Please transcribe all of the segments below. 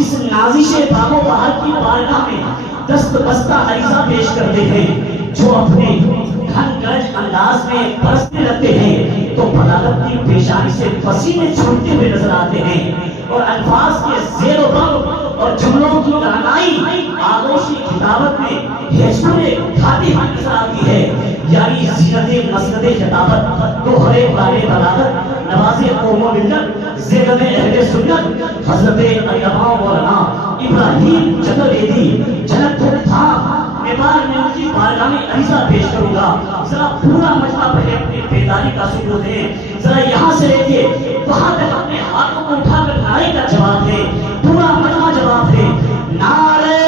इस नाज़िशे बागो बहार की बारगाह में दस्त बस्ता अरीज़ा पेश करते हैं, जो अपने घन गरज अंदाज में बरसने लगते हैं तो बलागत की पेशानी से पसीने छूटते हुए नजर आते हैं और अल्फाज के ज़ेरो बम और जुमलों की रहनाई आगोशी किताबत में हेजूरे खाती हुई नजर आती है। यानी जीनत मसनद खिताबत तो हरे वाले बलागत नवाज़े कौम व मिल्लत ज़ेरत अहले सुन्नत हज़रत अल्लामा मौलाना इब्राहिम जदवेदी जनक था मेहमान में उनकी बारगाह में अरीज़ा पेश करूंगा। जरा पूरा मजमा पहले अपनी बेदारी का सुबूत है, जरा यहाँ से लेके वहां तक अपने हाथों को उठाकर नारे का जवाब दे। पूरा मजमा जवाब दे। नारे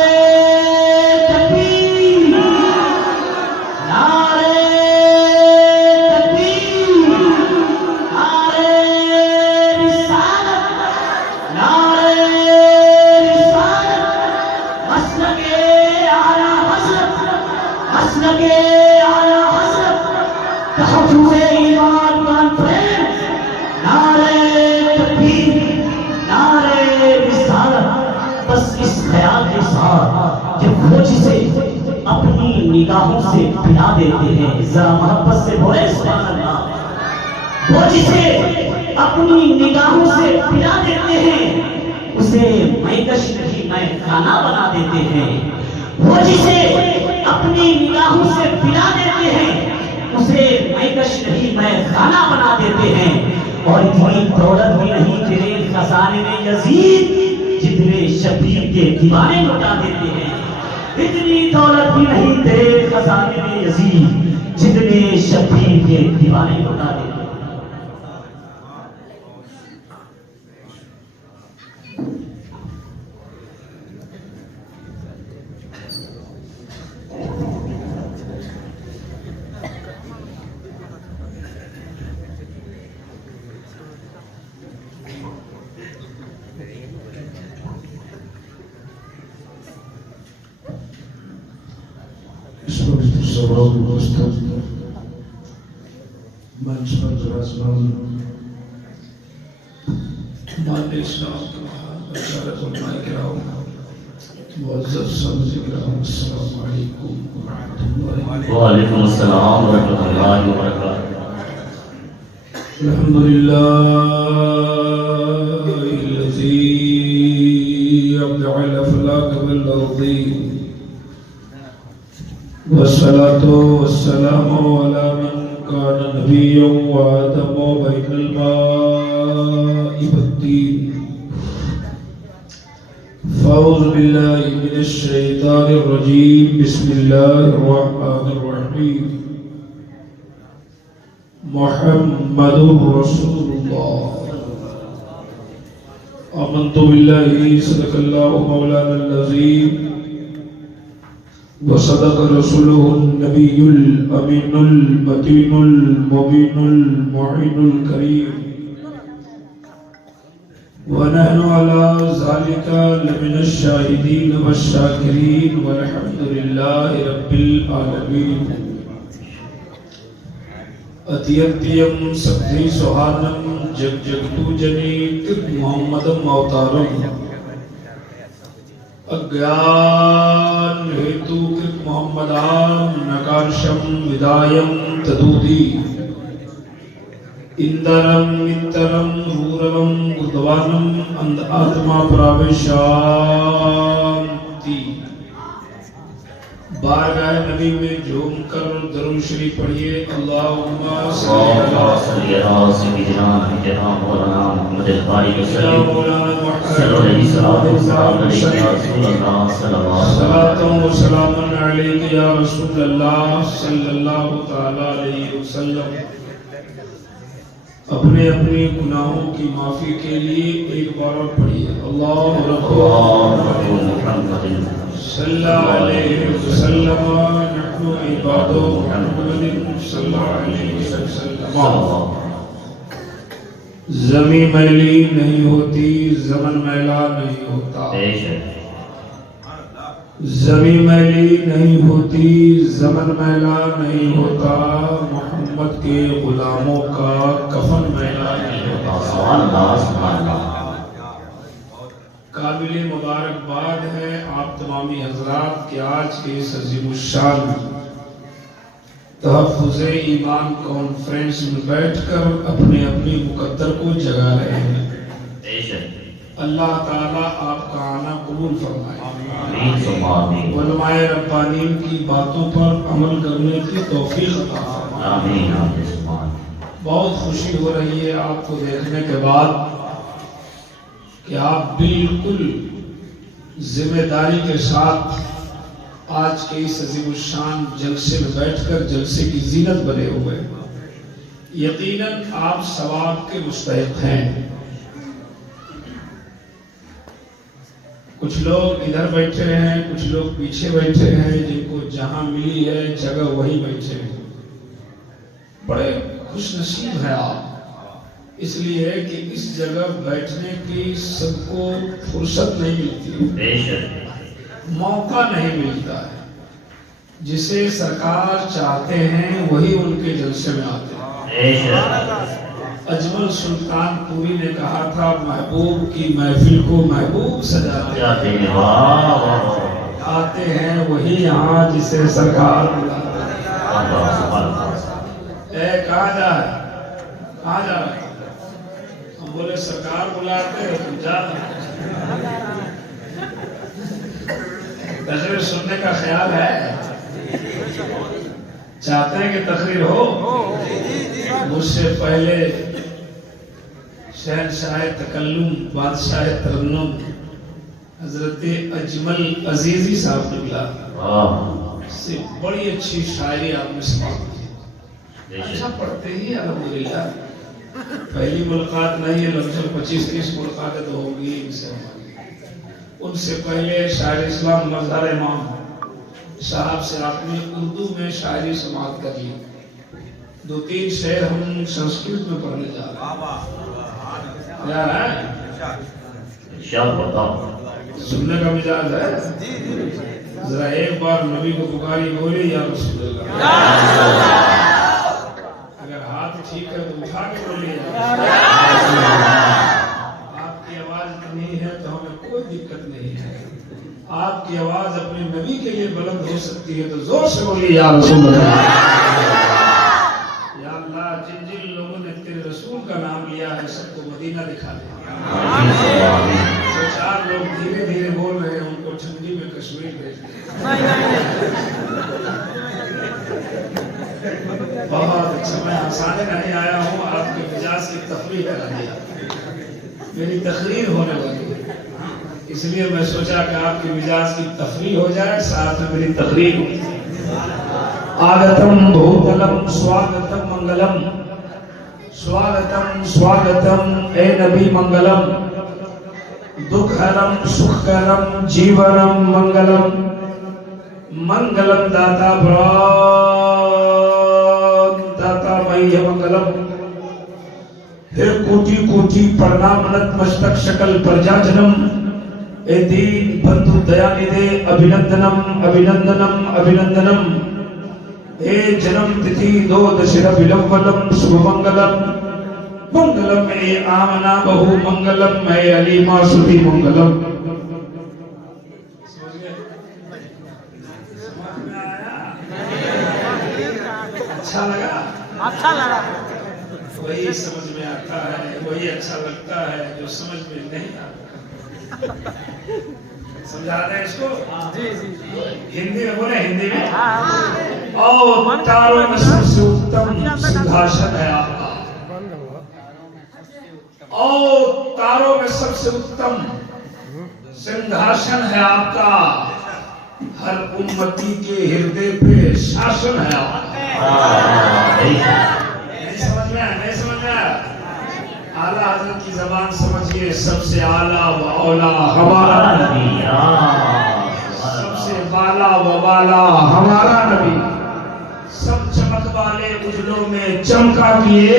तकबीर, नारे तकबीर, नारे रिसालत, नारे रिसालत, मसलके आला हज़रत, मसलके आला हज़रत, तहफ़्फ़ुज़े ईमान कॉन्फ्रेंस, नारे तकबीर, नारे रिसालत। बस इस ख्याल के साथ कि वो जिसे अपनी निगाहों से पिला देते हैं, जरा मोहब्बत से बोले सुभान अल्लाह। वो जिसे अपनी निगाहों से पिला देते हैं उसे मैकश नहीं मैं खाना बना देते हैं। वो जिसे अपनी निगाहों से पिला देते हैं उसे मैकश नहीं मैं खाना बना देते हैं। और इतनी दौलत भी नहीं तेरे खजाने में यजीद जितने शबीर के दीवाने लुटा देते हैं। इतनी दौलत भी नहीं तेरे खजाने में यजीद जितने शबीर के दीवाने लुटा देते हैं। मंच पर विराजमान माननीय इस्लाम के महान उलमाए किराम, मुअज़्ज़ज़ सामईन किराम, अस्सलामु अलैकुम व वालेकुम अस्सलाम व रहमतुल्लाहि व बरकातहू। अल्हम्दुलिल्लाहिल्लज़ी अब्दअल अफ़लाक वल अर्दी वस्सलातु वस्सलामु अला मन कान नबिय्यन व आदम बैनल माइ वत्तीन। फ़अऊज़ु बिल्लाहि मिनश शैतानिर रजीम। बिस्मिल्लाहिर रहमानिर रहीम। मुहम्मदुर रसूलुल्लाह। आमन्तु बिल्लाहि सदक़ल्लाहु मौलानल अज़ीम व सदक़ रसूलुहुन नबियुल अमीनुल मतीनुल मुबीनुल मुईनुल करीम व नहनु अला ज़ालिका लमिनश शाहिदीन वश्शाकिरीन वल्हम्दुलिल्लाहि रब्बिल आलमीन। अतियत्यम सब्धी सुहानम जग जगतु जनी तिक मोहम्मदम अवतारम। अज्ञान हेतु कृत मोहम्मदाम नकारशम विदायम तदूदी। इंदरम इंतरम रूरवम गुदवानम अंध आत्मा प्रावेशांति। बारगाह नबी में झूम कर दरूद शरीफ पढ़िए। अल्लाहुम्मा सल्ली अला सय्यिदना मौलाना मुहम्मदिल बारिक सल्लल्लाहु अलैहि वसल्लम। अपने अपने गुनाहों की माफी के लिए एक बार और पढ़िए। अल्लाहु रब्बुल सल्लल्लाहु अलैहि वसल्लम नहनु इबादु मुहम्मदिन सल्लल्लाहु अलैहि वसल्लम। ज़मीं मैली नहीं होती, ज़मन मैला नहीं होता। ज़मीं मैली नहीं होती, ज़मन मैला नहीं होता। मोहम्मद के गुलामों का कफन मैला नहीं होता। काबिल मुबारकबाद है आप तमामी हजरात के आज के इस अज़ीमुश्शान तहफ़्फ़ुज़े ईमान कॉन्फ्रेंस में बैठकर अपने अपनी मुकद्दर को जगा रहे हैं। अल्लाह ताला आपका आना कबूल फरमाए। उलमाए रब्बानीन की बातों पर अमल करने की तौफीक अता फरमाए। बहुत खुशी हो रही है आपको देखने के बाद कि आप बिल्कुल जिम्मेदारी के साथ आज के इस अज़ीमुश्शान जलसे में बैठकर जलसे की जीनत बने हुए हैं। यकीनन आप सवाब के मुस्तहिक़ हैं। कुछ लोग इधर बैठे हैं, कुछ लोग पीछे बैठे हैं, जिनको जहां मिली है जगह वहीं बैठे हैं। बड़े खुशनसीब है आप, इसलिए कि इस जगह बैठने की सबको फुर्सत नहीं मिलती, मौका नहीं मिलता है। जिसे सरकार चाहते हैं वही उनके जलसे में आते हैं। अजमल सुल्तानपुरी ने कहा था, महबूब की महफिल को महबूब सजाते हैं, आते हैं वही यहाँ जिसे सरकार बुलाते हैं। कहाँ जा रहे, कहाँ जा रहे? हम बोले सरकार बुलाते हैं, तुम जा तकरीर सुनने का ख्याल है? चाहते हैं कि तकरीर हो? मुझसे पहले शहंशाह तकल्लुम बादशाह तरन्नुम हजरत अजमल अजीजी साहब ने से बड़ी अच्छी शायरी आपने समाप्त। अच्छा पढ़ते ही अल्हम्दुलिल्लाह। पहली मुलाकात नहीं है, लगभग 25-30 मुलाकातें तो होगी इनसे हमारी। उनसे पहले शायर इस्लाम मजहर इमाम साहब से आपने उर्दू में शायरी समाप्त कर ली। 2-3 शेर हम संस्कृत में पढ़ने जा रहे हैं। सुनने का मिजाज है? जरा एक बार नबी को पुकारी बोली या रसूलुल्लाह। अगर हाथ ठीक है तो उठा के बोलिए। आपकी आवाज इतनी है तो हमें कोई दिक्कत नहीं है। आपकी आवाज अपने नबी के लिए बुलंद हो सकती है तो जोर से बोलिए या रसूलुल्लाह। जिन जिन लोगों ने तेरे रसूल का नाम लिया है सबको मदीना दिखा दे। तो 4 लोग धीरे धीरे बोल रहे हैं, उनको ठंडी में कश्मीर भेज दे। बहुत अच्छा, मैं हंसाने नहीं आया हूँ, आपके मिजाज की तफरीह करा दिया। मेरी तकरीर होने वाली है, इसलिए मैं सोचा कि आपके मिजाज की तफरीह हो जाए, साथ में मेरी तकरीर हो। आगतम भूतलम स्वागतम मंगलम, स्वागतम स्वागतम ए नबी मंगलम, दुखहरम सुखकरम जीवनम मंगलम, मंगलम दाता प्राण दाता मह्य मंगलम। हे कोटि कोटि प्रणाम नतमस्तक शकल प्रजाजनम, ए दीन बंधु दयानिधे अभिनंदनम अभिनंदनम अभिनंदनम। हे जन्म तिथि 2 विलंबनम शुभमंगलम, मंगलम ए आमना बहु मंगलम, मैं अलीमा सुधी मंगलम। अच्छा लगा? अच्छा लगा। वही समझ में आता है, वही अच्छा लगता है जो समझ में नहीं आता। समझा दें इसको? जी जी। हिंदी में बोले, हिंदी में। और तारों में सबसे उत्तम सिंहासन है आपका, और तारों में सबसे उत्तम सिंहासन है आपका, हर उम्मती के हृदय पे शासन है आपका। नहीं समझ में? नहीं समझ में? आला हज़रत की ज़बान समझिए, सबसे आला व औला हमारा नबी, सबसे बाला व बाला हमारा नबी, सब चमक वाले उजलों में चमका किए,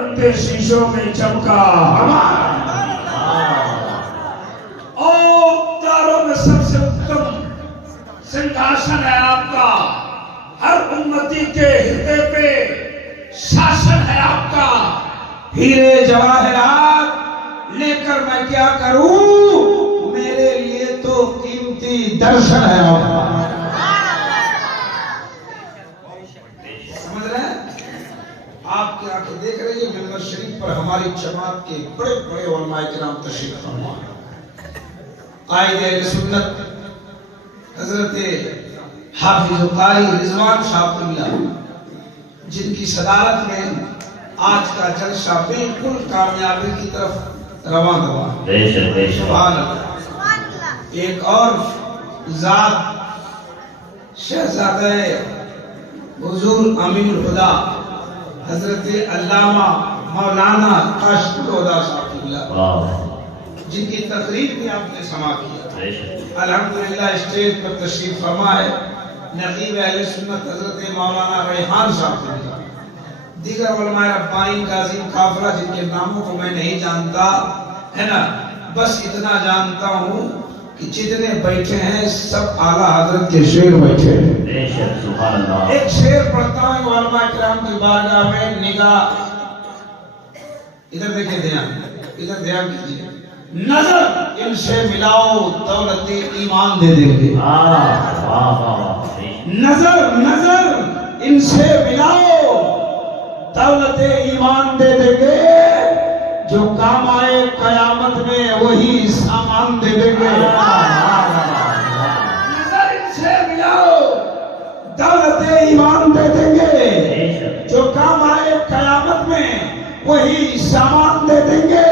अंधे शीशों में चमका हमारा। और तारों में सबसे उत्तम सिंहासन है आपका, हर उम्मती के हृदय पे शासन है आपका। हीरे जवाहरात लेकर मैं क्या करूं, कुदरती दर्शन है आपका। समझ रहे हैं? आपकी आंखें देख रही है मिंबर शरीफ पर हमारी जमात के बड़े बड़े उलमाए किराम तशरीफ फरमा। कायदे अहले सुन्नत हजरत हाफिज कारी रिजवान शाहपुल्ला, जिनकी सदारत में आज का जलसा बिल्कुल कामयाबी की तरफ रवां हुआ। सुभान अल्लाह। एक और जात शहजादे हुजूर अमीनुल हुदा हजरत अल्लामा मौलाना काशिफुल हुदा साहब, जिनकी तकरीर भी आपने समा किया। अल्हम्दुलिल्लाह स्टेज पर तशरीफ फरमा है नकीब अहले सुन्नत हजरत मौलाना रेहान साहब, दीगर उलमाए रब्बानी का अजीम काफिला जिनके नामों को मैं नहीं जानता है ना, बस इतना जानता हूँ कि जितने बैठे हैं सब आला हजरत के शेर बैठे हैं। एक शेर पढ़ता हूँ उलमाए किराम की बारगाह में, निगाह इधर देखिए, इधर ध्यान कीजिए। नजर इनसे मिलाओ दौलत ईमान दे देंगे। नजर इनसे मिलाओ दौलत ईमान दे देंगे, जो काम आए कयामत में वही सामान दे देंगे। नजर इनसे मिलाओ दौलत ईमान दे देंगे, जो काम आए कयामत में वही सामान दे देंगे।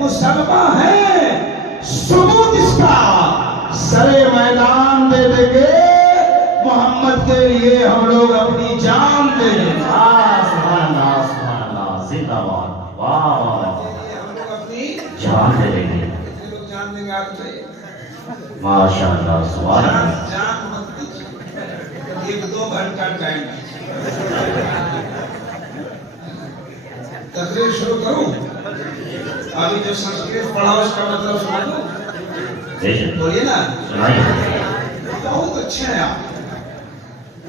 मुसलमान है सबूत इसका, सरे मैदान दे देंगे, मोहम्मद के लिए हम लोग अपनी जान दे देंगे। जान दे देंगे। जान देंगे आप चाहिए माशाअल्लाह, सुभान अल्लाह। जान मत दीजिए, 1-2 घंटा टाइम। तकरीर शुरू करूं? अभी जो संस्कृत पढ़ा उसका मतलब सुना दो, बोलिए ना। बहुत अच्छे हैं आप,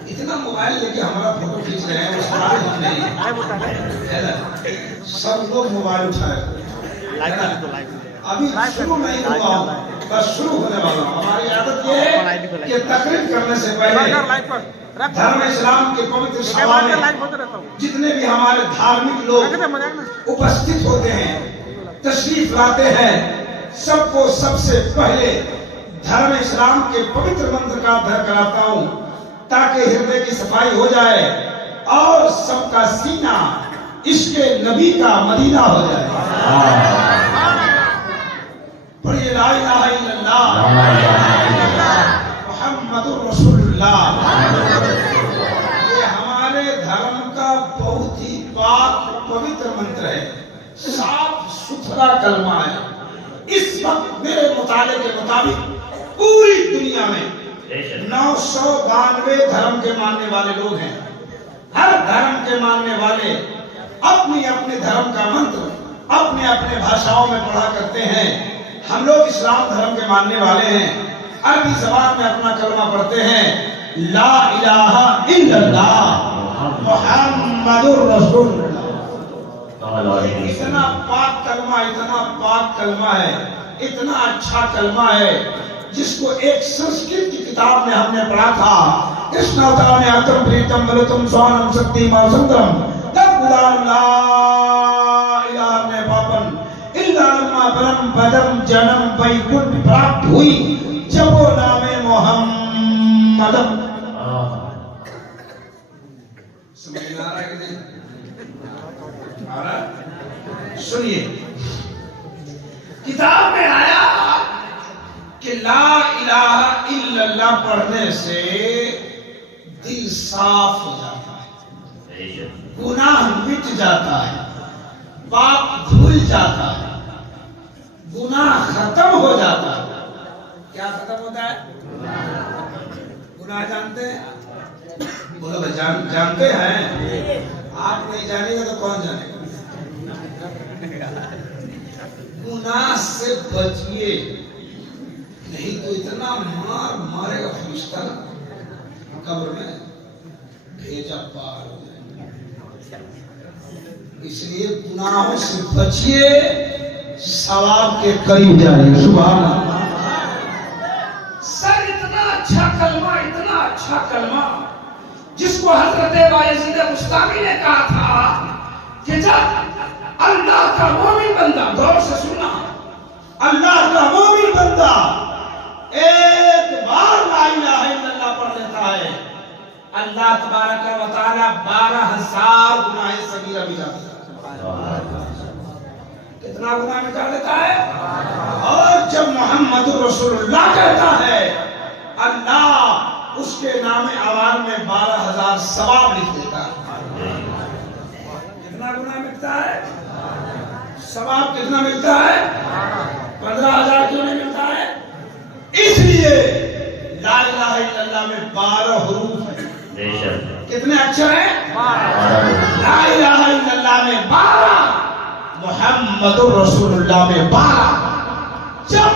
इतना मोबाइल लेके हमारा फोटो खींच रहे हैं, उसका हम नहीं है ना, सब लोग मोबाइल उठाए। अभी शुरू नहीं हुआ, बस शुरू होने वाला। हमारी आदत ये है कि तकरीर करने से पहले धर्म इस्लाम के पवित्र सभा में जितने भी हमारे धार्मिक लोग उपस्थित होते हैं, तशरीफ लाते हैं, सबको सबसे पहले धर्म इस्लाम के पवित्र मंत्र का अध्ययन कराता हूँ, ताकि हृदय की सफाई हो जाए और सबका सीना इसके नबी का मदीना हो जाए। पढ़िए ला इलाहा इल्लल्लाह मुहम्मदुर रसूलुल्लाह। ये हमारे धर्म का बहुत ही पाक पवित्र मंत्र है, साफ सुथरा कलमा है। इस वक्त मेरे मुताले के मुताबिक पूरी दुनिया में 992 धर्म के मानने वाले लोग हैं। हर धर्म के मानने वाले अपने अपने धर्म का मंत्र अपने अपने भाषाओं में पढ़ा करते हैं। हम लोग इस्लाम धर्म के मानने वाले हैं, अरबी ज़बान में अपना कलमा पढ़ते हैं, ला इलाहा इल्लल्लाह मुहम्मदुर रसूलुल्लाह। इतना पाक कलमा है, इतना अच्छा कलमा है, जिसको एक संस्कृत की किताब में हमने पढ़ा था। कृष्ण अवतार ने अतम प्रीतम बलतम स्वानम शक्ति मासंतरम तब उदार ला इलाहा ने पापन इल्लामा परम पदम जन्म वैकुंठ प्राप्त हुई, जब वो नामे मोहम्मदम। समझ में आ रहा है कि नहीं आ रहा? सुनिए, किताब में आया कि ला इलाहा इल्लल्लाह पढ़ने से दिल साफ हो जाता है, गुनाह मिट जाता है, पाप धुल जाता है, गुनाह खत्म हो जाता है। क्या खत्म होता है? गुनाह जानते हैं? बोलो भाई, जानते हैं? आप नहीं जानेगा तो कौन जानेगा? गुनाह से बचिए, नहीं तो इतना मार मारेगा फरिश्ता कब्र में, भेजा पार हो जाएगा। इसलिए गुनाहों से बचिए, सवाब के करीब जाइए। सुभान अल्लाह। कलमा, इतना अच्छा कलमा जिसको हजरत बायजीद बुस्तामी ने कहा था कि जब अल्लाह का मोमिन बंदा, गौर से सुना, अल्लाह का मोमिन बंदा एक बार ला इलाहा इल्लल्लाह पढ़ लेता है, अल्लाह तबारक व तआला 12,000 गुनाह सगीरा मिटा देता है। कितना गुनाह मिटा देता है? और जब मोहम्मद रसूलुल्लाह कहता है, अल्लाह उसके नाम अवाल में 12,000 सवाब लिख देता है। कितना गुनाह मिटता है? सवाब कितना मिलता है? 15,000 क्यों नहीं मिलता है? इसलिए ला इलाहा इल्लल्लाह में 12 हुरूफ है। कितने अक्षर हैं? 12। ला इलाहा इल्लल्लाह में 12, मुहम्मदुर रसूलुल्लाह में 12। जब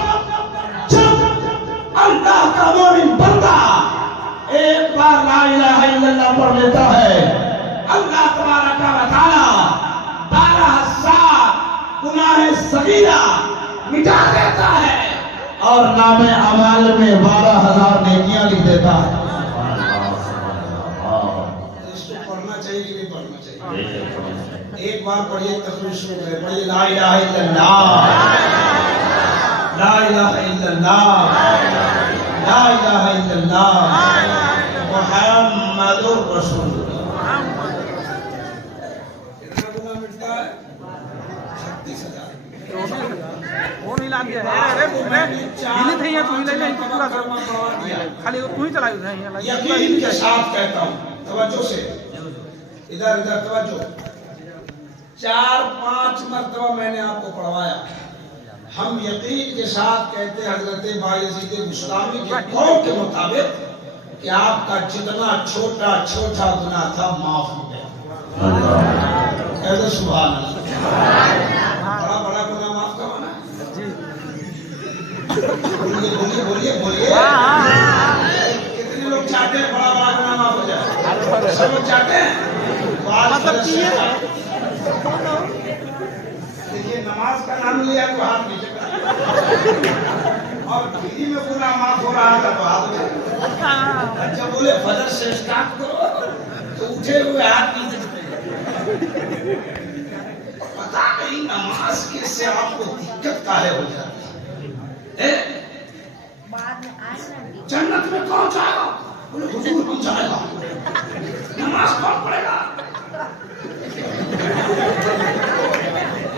अल्लाह का मोमिन बंदा एक बार ला इलाहा इल्लल्लाह पढ़ लेता है, अल्लाह तबारक व तआला 12,000 गुनाह सगीरा मिटा देता है और नामे अमाल में 12,000 नेकियां लिख देता है। इसको पढ़ना चाहिए कि नहीं पढ़ना चाहिए? एक बार पढ़िए तस्वीर शुरू करें। पढ़िए ला इलाहा इल्लल्लाह, ला इलाहा इल्लल्लाह, ला इलाहा इल्लल्लाह, मुहम्मदुर रसूलुल्लाह। कितना गुनाह मिटता है? 36,000। वो नहीं ला दिया है अरे वो मैं हिली थे तू ही ले ले तो पूरा कलमा पढ़वा दिया। खाली तू ही चलाई है यकीन के साथ कहता हूँ, तवज्जो से, इधर इधर तवज्जो। 4-5 मरतबा मैंने आपको पढ़वाया। हम यकीन के साथ कहते हैं हजरत बायजीद बुस्तामी के कौल के मुताबिक कि आपका जितना छोटा छोटा गुनाह था माफ हो गया। कहते सुभान अल्लाह। बड़ा बड़ा गुनाह माफ का माना है? बोलिए बोलिए बोलिए बोलिए। कितने लोग चाहते हैं बड़ा बड़ा गुनाह माफ हो जाए? सब लोग चाहते हैं। तो आज देखिए नमाज का नाम लिया तो हाथ नीचे करा और फ्री में पूरा माफ हो रहा था तो हाथ में। जब बोले फजर से स्टार्ट करो तो उठे हुए हाथ नीचे चले। पता नहीं नमाज के से आपको दिक्कत काहे हो जाती है? जन्नत में कौन जाएगा? बोले हुजूर कौन जाएगा? नमाज कौन पढ़ेगा?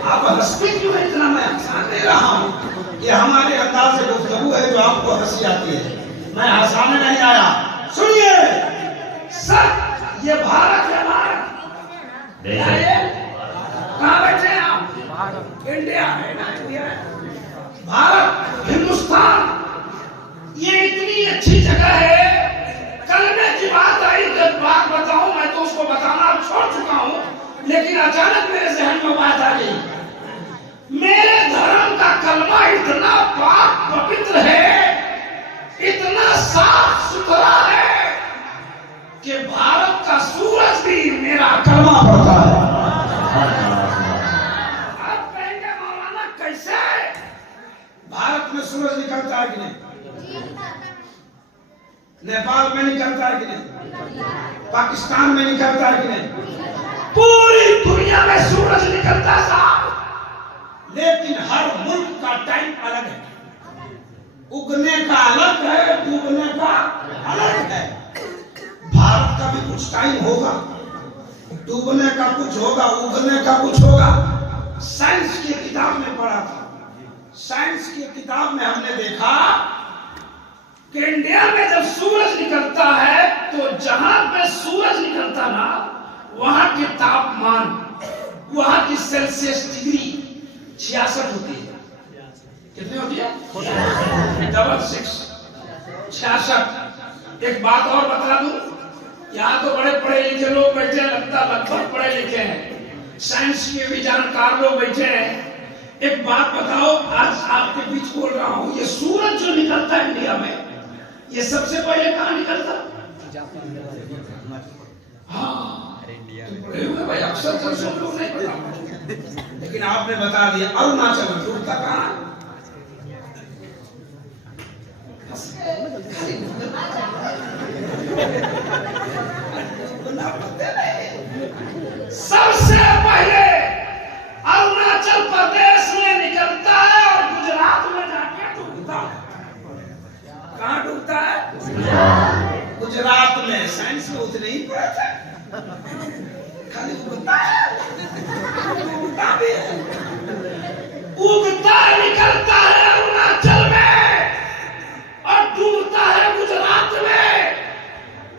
आप हंसते क्यों है? इतना मैं हंसा दे रहा हूँ। ये हमारे अंदाज से गुफ्तगू है जो आपको हंसी आती है। मैं हंसाने नहीं आया। सुनिए सर, ये भारत है हमारा। कहाँ बैठे हैं आप? इंडिया है ना? इंडिया है। भारत, हिंदुस्तान, ये इतनी अच्छी जगह है। कलमे की बात आई, जब बात बताऊं मैं तो उसको बताना छोड़ चुका हूं, लेकिन अचानक मेरे जहन में बात आ गई। मेरे धर्म का कलमा इतना पाक पवित्र है, इतना साफ सुथरा है कि भारत का सूरज भी मेरा कलमा पढ़ता है। आप कहेंगे मौलाना कैसे? भारत में सूरज निकलता है कि नहीं? नेपाल में निकलता है कि नहीं? पाकिस्तान में निकलता है कि नहीं? पूरी दुनिया में सूरज निकलता था, लेकिन हर मुल्क का टाइम अलग है। उगने का अलग है, डूबने का अलग है। भारत का भी कुछ टाइम होगा, डूबने का कुछ होगा, उगने का कुछ होगा। साइंस की किताब में पढ़ा था। साइंस की किताब में हमने देखा कि इंडिया में जब सूरज निकलता है तो जहां पे सूरज निकलता ना, वहां के तापमान, वहां की सेल्सियस डिग्री 66 होती है। कितनी होती है? 66। एक बात और बता दूं, यहाँ तो बड़े पढ़े लिखे लोग बैठे हैं, लगभग पढ़े लिखे हैं, साइंस के भी जानकार लोग बैठे हैं। एक बात बताओ, आज आपके बीच बोल रहा हूं, ये सूरज जो निकलता है इंडिया में, ये सबसे पहले कहाँ निकलता? हाँ, भाई अक्सर लोग नहीं पता, लेकिन आपने बता दिया। अरुणाचल में डूबता कहाँ? उतने ही पड़े थे, खाली उगता है, उगता भी है, उगता निकलता है अरुणाचल में और डूबता है गुजरात में।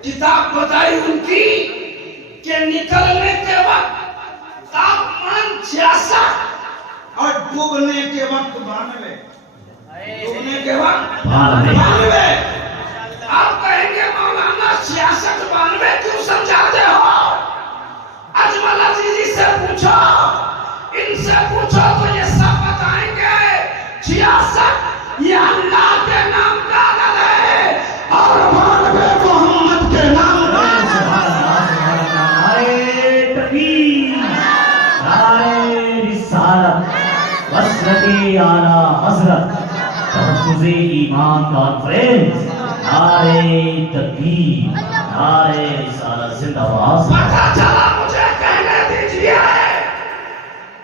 किताब बताई उनकी कि निकलने के वक्त तापमान 66 और डूबने के वक्त 92। डूबने के वक्त 92। आप कहेंगे मौलाना 66 92 क्यों समझाते हो? अजमल अजीजी से पूछो, इनसे पूछो तो ये सब बताएंगे। 66 ये अल्लाह के नाम का अदद है और 92 मोहम्मद के नाम का आला हजरत तहफ़्फ़ुज़े ईमान कॉन्फ्रेंस, नारे तकबीर, नारे रिसालत जिंदाबाद। पता चला, मुझे कहने दीजिए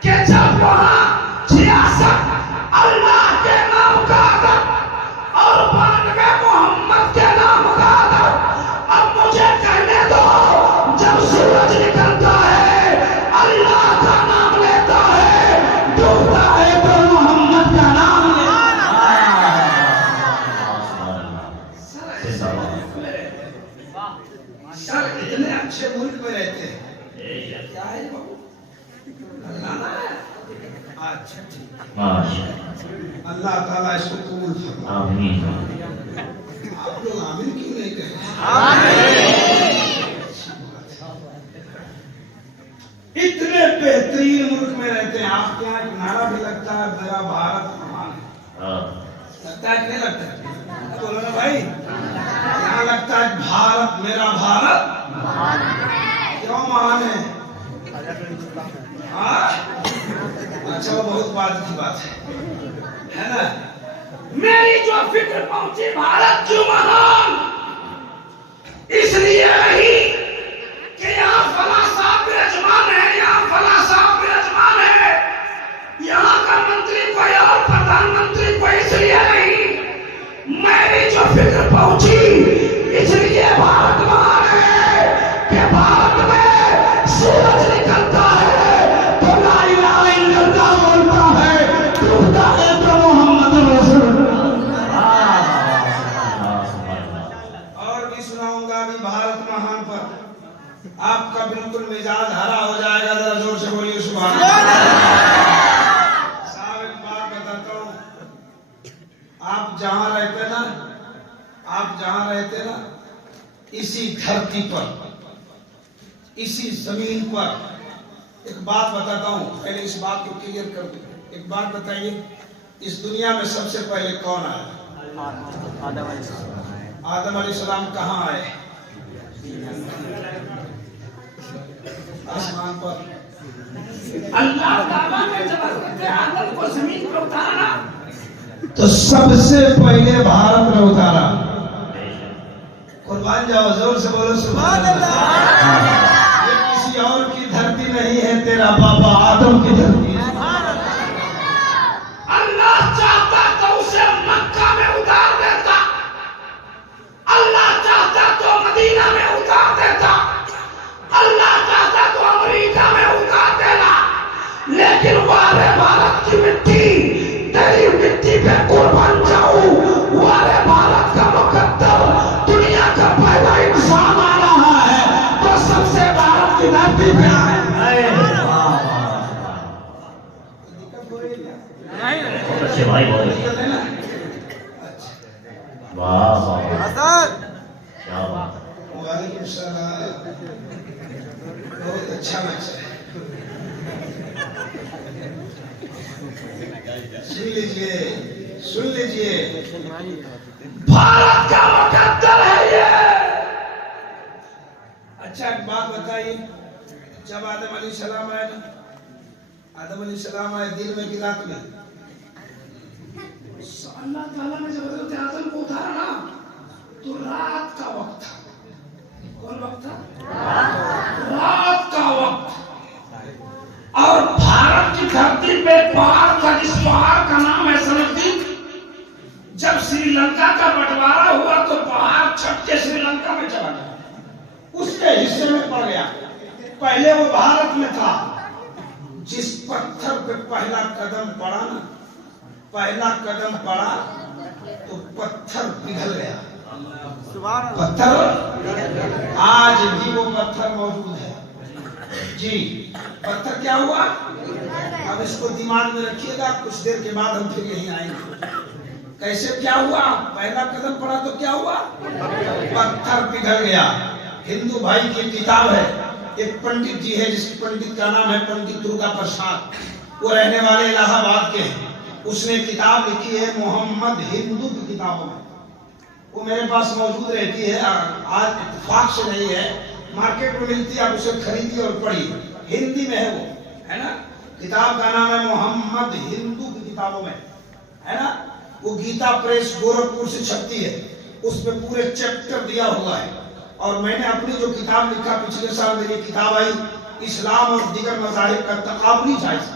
कि जब वहां 66 अल्लाह के नाम का अदद और 92 मोहम्मद के नाम का अदद, अब मुझे कहने दो जब सूरज निकलता है अल्लाह का नाम लेता है, डूबता है तो मोहम्मद का नाम लेता है। सर इतने अच्छे मुल्क में रहते हैं, क्या है बाबू? अल्लाह ना है? अच्छा ठीक, माशाअल्लाह, अल्लाह ताला इसको कबूल फरमाए। आमीन। आप लोग आमीन क्यों नहीं कहे? इतने बेहतरीन मुल्क में रहते हैं। आपके यहाँ एक नारा भी लगता है, मेरा भारत महान है। लगता है कि नहीं लगता है? बोलो ना भाई, यहाँ लगता है भारत, मेरा भारत क्यों महान है? हाँ? अच्छा, वो बहुत बात की बात है ना? मेरी जो फिक्र पहुंची भारत क्यों महान, इसलिए नहीं कि यहाँ फला साहब विराजमान है, यहाँ फला साहब विराजमान है, यहाँ का मंत्री कोई और प्रधानमंत्री कोई, इसलिए नहीं। मेरी जो फिक्र पहुंची इसलिए भारत महान है कि भारत में सूरज निकलता है तो ला इलाहा इल्लल्लाह बोलता है, डूबता है तो मोहम्मद रसूलुल्लाह। और भी सुनाऊंगा अभी भारत महान पर, आपका बिल्कुल मिजाज हरा हो जाएगा। जरा जोर से बोलिए सुभान अल्लाह। साहब एक बात बताता हूँ, आप जहाँ रहते ना, आप जहाँ रहते ना, इसी धरती पर, इसी जमीन पर एक बात बताता हूँ। पहले इस बात को क्लियर कर दूं। एक बात बताइए, इस दुनिया में सबसे पहले कौन आया? आदम अलैहिस्सलाम कहाँ आए? आसमान पर। अल्लाह ताला ने जब हज़रत आदम को जमीन पर उतारा तो सबसे पहले भारत में उतारा। कुर्बान जाओ, जोर से बोलो सुभान अल्लाह। ये किसी और की धरती नहीं है, तेरा बाबा आदम की धरती है। अल्लाह चाहता तो उसे मक्का में उतार देता, अल्लाह चाहता तो मदीना में उतार देता, अल्लाह चाहता तो अमेरिका में उतार देना, लेकिन वारे भारत की मिट्टी, तेरी मिट्टी पे कुर्बान जाऊं, वारे भारत का मुकद्दर दुनिया का पहला इंसान आ रहा है तो सबसे भारत की धरती पे आए। बहुत अच्छे भाई, बहुत अच्छे। वाह वाह, क्या बात है। वालेकुम सलाम, बहुत अच्छा मैच है। सुन लीजिए, सुन लीजिए, भारत का मुकद्दर है ये। अच्छा एक बात बताइए, जब आदम अलैहिस्सलाम आए ना, आदम अलैहिस्सलाम आए दिन में कि रात में? अल्लाह ताला ने जब हज़रत आदम को उतारा ना तो रात का वक्त था। कौन वक्त था? रात का वक्त। और भारत की धरती पे पहाड़ था, जिस पहाड़ का नाम है सनदी। जब श्रीलंका का बंटवारा हुआ तो पहाड़ छट के श्रीलंका में चला गया। उसके पहले वो भारत में था। जिस पत्थर पे पहला कदम पड़ा ना, पहला कदम पड़ा तो पत्थर पिघल गया। पत्थर आज भी वो पत्थर मौजूद है जी। पत्थर क्या हुआ, अब इसको दिमाग में रखिएगा, कुछ देर के बाद हम फिर यहीं आएंगे। कैसे क्या हुआ, पहला कदम पड़ा तो क्या हुआ, पत्थर पिघल गया। हिंदू भाई की किताब है, एक पंडित जी है, जिस पंडित का नाम है पंडित दुर्गा प्रसाद, वो रहने वाले इलाहाबाद के हैं। उसने किताब लिखी है मोहम्मद हिंदू की किताबों में, वो मेरे पास मौजूद रहती है। आज इत्तेफाक से नहीं है, मार्केट में मिलती है, आप उसे खरीदिए और पढ़िए। हिंदी में है वो, है ना। किताब का नाम है मोहम्मद हिंदू की किताबों में, है ना। वो गीता प्रेस गोरखपुर से छपती है, उसमें पूरे चैप्टर दिया हुआ है। और मैंने अपनी जो किताब लिखा, पिछले साल मेरी किताब आई इस्लाम और दीगर मज़ाहिब का तकाबुली जायजा,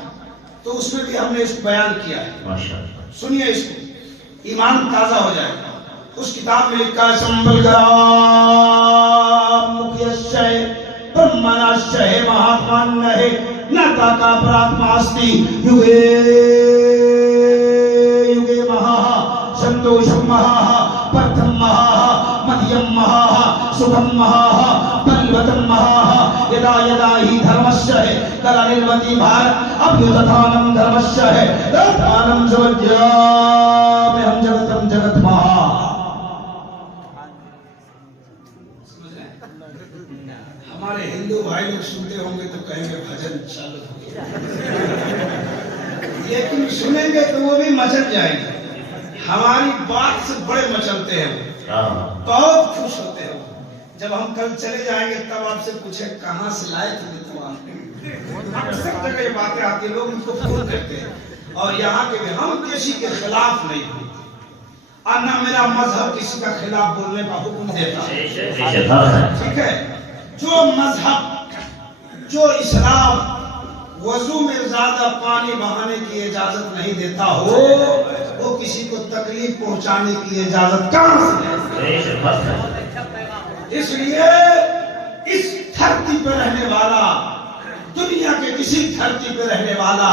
तो उसमें भी हमने इसको बयान किया है। सुनिए इसको, ईमान ताजा हो जाएगा। उस किताब में लिखा है संबल ब्रह्मणाश्चय महात्मा है न का प्रात्मास्ति युगे युगे महा संतोषम महा प्रथम महा मध्यम महा सुखम महा बलवतम महा यदा यदा ही धर्मस्य है तदा निर्वति भारत अभ्युत्थानम धर्मस्य है तदानम समज्ञामि हम जगतम जगत महा। हमारे हिंदू भाई लोग सुनते होंगे तो कहेंगे भजन चालू हो गया, लेकिन सुनेंगे तो वो भी मचल जाएंगे। हमारी बात से बड़े मचलते हैं, बहुत खुश होते हैं। जब हम कल चले जाएंगे तब आपसे पूछे कहाँ से लाए थे तुम। अक्सर जगह ये बातें आती है, लोग उनको फोन करते हैं। और यहाँ के भी हम किसी के खिलाफ नहीं हुए, और ना मेरा मजहब किसी का खिलाफ बोलने का हुक्म देता है, ठीक है। जो मजहब, जो इस्लाम वजू में ज्यादा पानी बहाने की इजाजत नहीं देता हो, वो किसी को तकलीफ पहुंचाने की इजाजत कहां से। इसलिए इस धरती पर रहने वाला, दुनिया के किसी धरती पर रहने वाला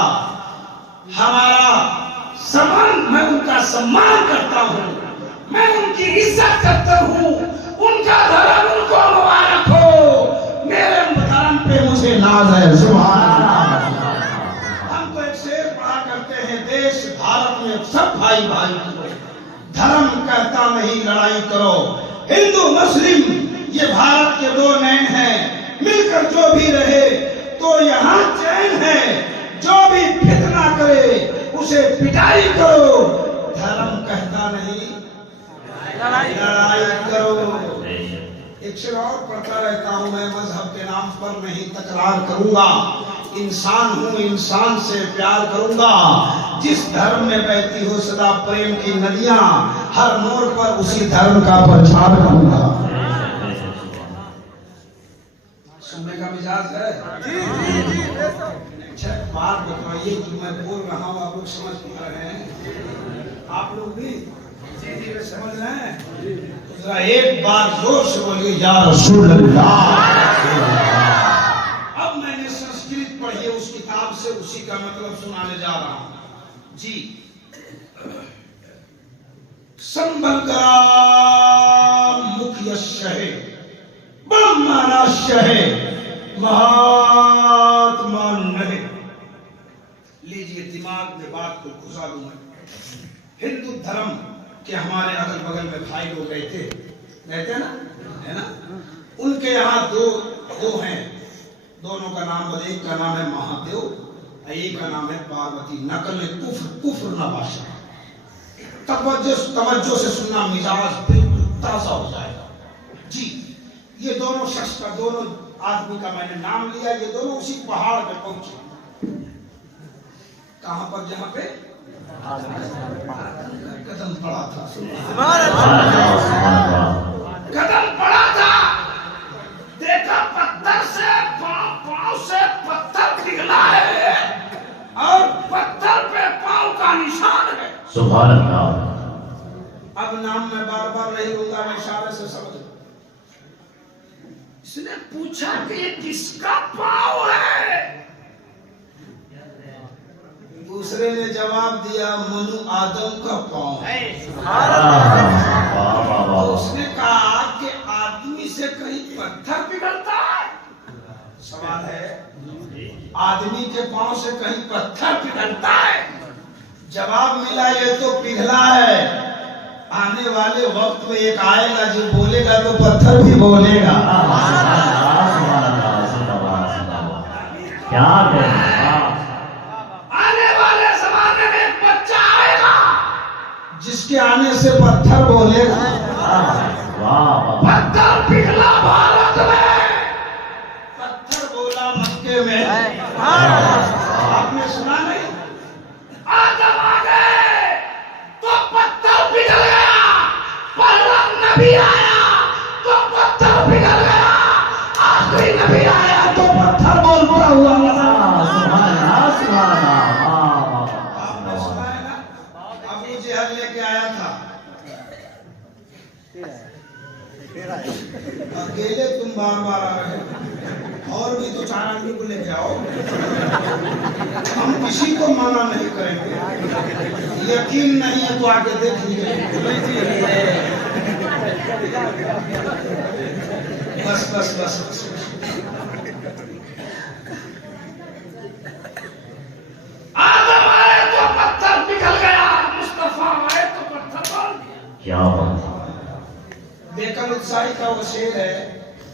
हमारा सम्मान, मैं उनका सम्मान करता हूँ, मैं उनकी इज्जत करता हूँ, उनका धर्म उनको मुबारक हो, मेरे धर्म पे मुझे नाज है। सुभान अल्लाह। हम तो एक शेर पढ़ा करते हैं, देश भारत में सब भाई भाई करो, धर्म कहता नहीं लड़ाई करो। हिंदू मुस्लिम ये भारत के दो नैन हैं, मिलकर जो भी रहे तो यहाँ चैन है। जो भी फितना करे उसे पिटाई करो, धर्म कहता नहीं लड़ाई करो। एक शेर और पढ़ता रहता हूँ मैं, मजहब के नाम पर नहीं तकरार करूंगा, इंसान हूँ इंसान से प्यार करूंगा। जिस धर्म में बहती हो सदा प्रेम की नदियां, हर मोड़ पर उसी धर्म का प्रचार करूंगा। सुनने का मिजाज है। अच्छा बात बताइए कि मैं बोल रहा हूँ, आप लोग समझ पा रहे हैं? आप लोग भी समझ रहे हैं? जरा एक बार जोर से बोलिए या रसूल अल्लाह। अब मैंने संस्कृत पढ़ी है उस किताब से, उसी का मतलब सुनाने जा रहा हूं जी। संबलकरा मुख्यस्य है, ब्रह्मणास्य है, महात्मा नहीं। लीजिए दिमाग में बात को घुसा दूं मैं। हिंदू धर्म के हमारे अगल बगल में भाई लोग रहते ना, है ना। उनके यहाँ दो हैं, दोनों का नाम, एक का नाम है महादेव, एक का नाम है पार्वती। नकल कुफ्र नबाशा। तवज्जो से सुनना, मिजाज बिल्कुल ताजा हो जाएगा जी। ये दोनों शख्स का, दोनों आदमी का मैंने नाम लिया, ये दोनों उसी पहाड़ पे पहुंचे। कहां पर? जहां पे कदम पड़ा था, कदम पड़ा था, देखा पत्थर से पांव से पत्थर पिघला है और पत्थर पे पांव का निशान है। सुभान अल्लाह। अब नाम मैं बार बार नहीं लूंगा, मैं इशारे से समझ। इस उसने पूछा कि ये किसका पाँव है? दूसरे ने जवाब दिया मनु आदम का पाँव है। तो उसने कहा कि आदमी से कहीं पत्थर पिघलता है? सवाल है, आदमी के पाँव से कहीं पत्थर पिघलता है? जवाब मिला ये तो पिघला है, आने वाले वक्त में एक आएगा जो बोलेगा तो पत्थर भी बोलेगा। क्या आने वाले जमाने में एक बच्चा आएगा जिसके आने से पत्थर बोलेगा। पत्थर पिघला भारत में, पत्थर बोला मक्के में। आपने सुना नहीं? आदम आ गए तो पत्थर पिघल गया, पहला नबी आया तो पत्थर पिघल गया, आखिरी नबी आया तो पत्थर बोल पड़ा हुआ। आपने सुना है ना, अबू जहल लेके आया था। अकेले तुम बार बार आ रहे हो, और भी तो 4 आदमी को लेके आओ, हम किसी को मना नहीं करेंगे। यकीन नहीं है तो आके देख लीजिए। बस बस बस बस आदम आए तो पत्थर पिघल गया, मुस्तफा आए तो पत्थर बोल गया। क्या बात है? बेकल उत्साही का वो शेर है,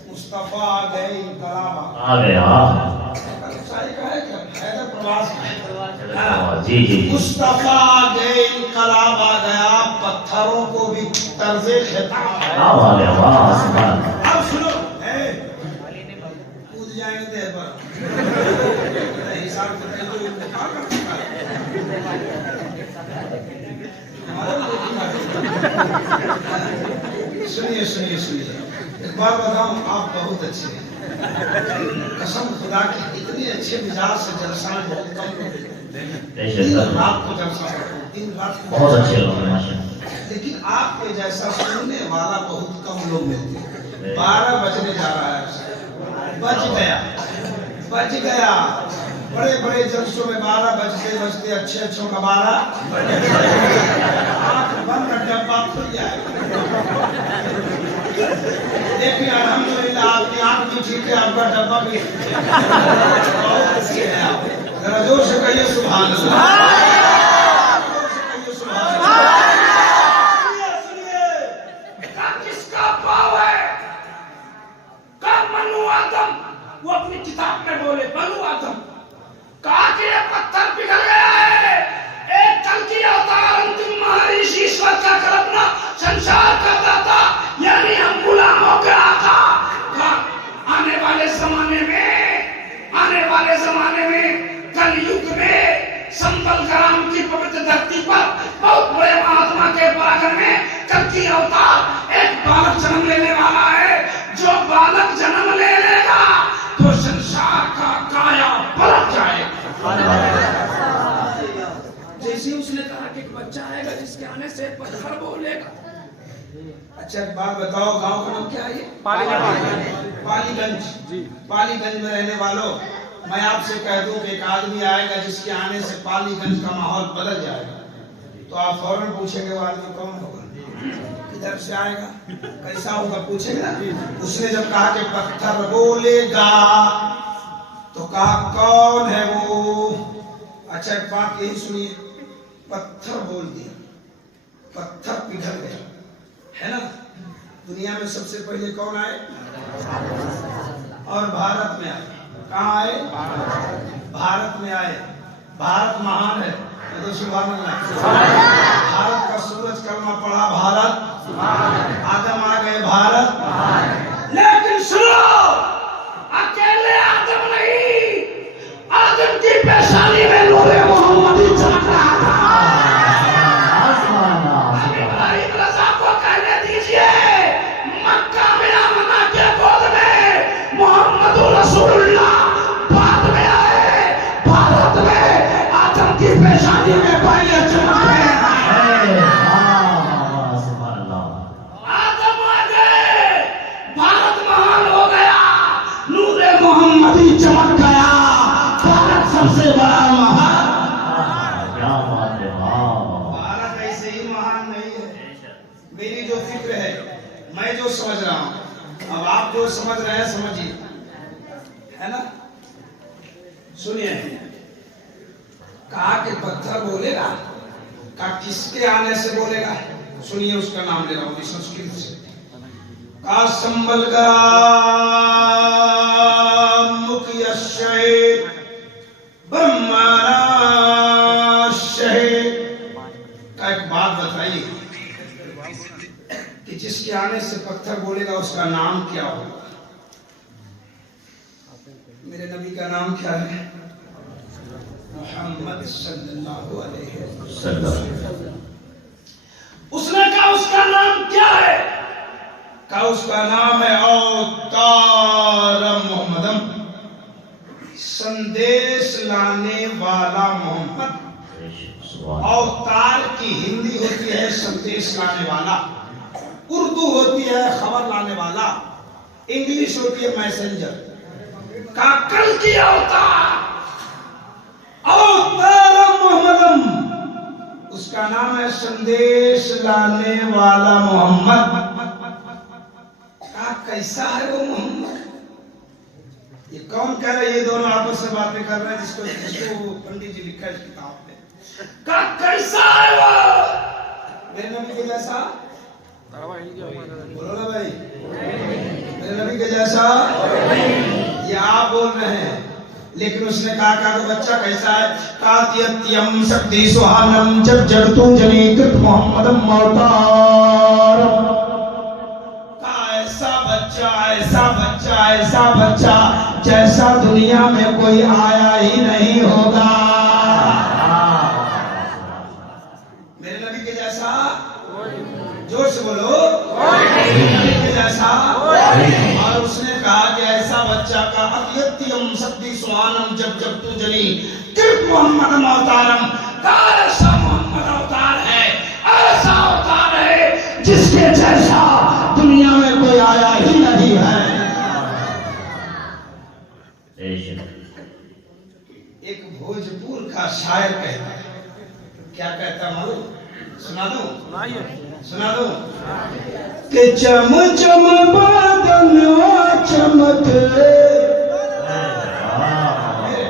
मुस्तफा आ गए इनकलाब आ गया। बेकल उत्साही का है क्या? हैदर प्रवास का है। जी जी जी। मुस्तफा आ गए इनकलाब आ गया, पत्थरों को भी तर्जे खिताब। आ गया, वाह सुभान अल्लाह। अब सुनो, कूद जाएंगे देह पर हिसाब से सुनिए सुनिए सुनिए, एक बात बताऊं, आप बहुत अच्छे हैं, कसम खुदा की। इतने अच्छे मिजाज से जलसा बहुत कम लोग दिन रात को जलसा करते हैं, दिन रात को बहुत अच्छे लोग हैं माशाल्लाह। लेकिन आपके जैसा सुनने वाला बहुत कम लोग मिलते हैं। 12 बजने जा रहा है, बज गया। बड़े बड़े जलसों में 12 बजते अच्छे अच्छों का 12 आँख बंद कर डब्बा खुल जाए। लेकिन अल्हम्दुलिल्लाह आपकी आँख भी ठीक है, आपका डब्बा भी बहुत अच्छे हैं आप। जरा जोर से कहिए सुभान अल्लाह। जोर से कहिए सुभान अल्लाह। सुनिए किसका पाव है? का मनु आदम, वो अपनी किताब में बोले मनु आदम, कहा कि ये पत्थर पिघल गया है। एक कल की अवतार अंतिम महर्षि ईश्वर का कल्पना संसार करता था, यानी हम गुलाम हो गया था। आने वाले जमाने में कल युग में संबल ग्राम की पवित्र धरती पर बहुत बड़े महात्मा के पराक्रम में कल की अवतार एक बालक जन्म लेने वाला है। जो बालक जन्म ले लेगा तो संसार का काया पलट जाएगा। जैसे उसने कहा कि एक बच्चा आएगा जिसके आने से पत्थर बोलेगा। अच्छा एक बात बताओ, गांव का नाम क्या है? पालीगंज। पालीगंज में रहने वालों, मैं आपसे कह दूं कि एक आदमी आएगा जिसके आने से पालीगंज का माहौल बदल जाएगा, तो आप फौरन पूछेंगे वो आदमी कौन होगा, किधर से आएगा, कैसा होगा, पूछेंगे ना। उसने जब कहा कि पत्थर बोलेगा तो कहा कौन है वो? अच्छा एक बात यही सुनिए, पत्थर बोल दिया, पत्थर पिघल गया, है ना। दुनिया में सबसे पहले कौन आए? और भारत में आए। कहाँ आए? भारत में आए। भारत महान है, तो सुभान अल्लाह। भारत का सूरज कलमा पड़ा, भारत। आदम आ गए, भारत। लेकिन सुनो, अकेले आदम नहीं, आदम की पेशानी में नूरे मोहम्मदी चमक रहा था। इब्राहिम रज़ा को कहने दीजिए, मक्का में आमना के गोद में मोहम्मद रसूलुल्लाह बाद में आए। भारत में आदम की पेशानी में पहले चमक रहे हैं। है। मेरी जो फिक्र है, मैं जो समझ रहा हूं, अब आप जो समझ रहे हैं समझिए, है ना। सुनिए, कहा कि पत्थर बोलेगा, कहा किसके आने से बोलेगा। सुनिए, उसका नाम ले रहा हूं संस्कृत से। का संबल का मुख्य ब्रह्माशय का एक बात बताइए कि जिसके आने से पत्थर बोलेगा उसका नाम क्या होगा। मेरे नबी का नाम क्या है? मोहम्मद सल्लल्लाहु अलैहि वसल्लम। उसने कहा उसका नाम क्या है? कहा उसका नाम है अवतार मोहम्मदम, संदेश लाने वाला मोहम्मद। अवतार की हिंदी होती है संदेश लाने वाला, उर्दू होती है खबर लाने वाला, इंग्लिश होती है मैसेंजर। का कल की अवतार मोहम्मदम, उसका नाम है संदेश लाने वाला मोहम्मद। का कैसा है वो मोहम्मद? ये कौन कह रहे? ये दोनों आपस में बातें कर रहे हैं, जिसको पंडित जी लिखा है इस किताब में। का कैसा है वो? मेरे नबी के जैसा? बोलो ना भाई, मेरे नबी के जैसा? ये आप बोल रहे हैं, लेकिन उसने कहा तो बच्चा कैसा है? कात्यत्यम शक्ति सुहानम जब जगतु जनीकृत मोहम्मदम अवतार। ऐसा बच्चा जैसा दुनिया में कोई आया ही नहीं होगा। मेरे नबी के जैसा? जोर से बोलो, मेरे नबी के जैसा। और उसने कहा कि ऐसा बच्चा का अत्यत्यम शक्ति सुहानम जब जगतु जनी कृत मोहम्मदम अवतारम। ऐसा मोहम्मद अवतार है, ऐसा अवतार है जिसके जैसा दुनिया में कोई आया ही नहीं है। एक भोजपुर का शायर कहता है, क्या कहता है मालूम? सुना दो, सुना दो। कि चम चम बादलवा चमके,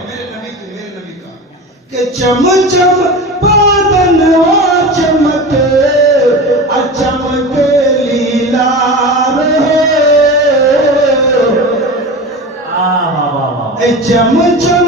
मेरे नबी का, कि चम चम बादलवा चमके, चमके लीला रहे, चम चम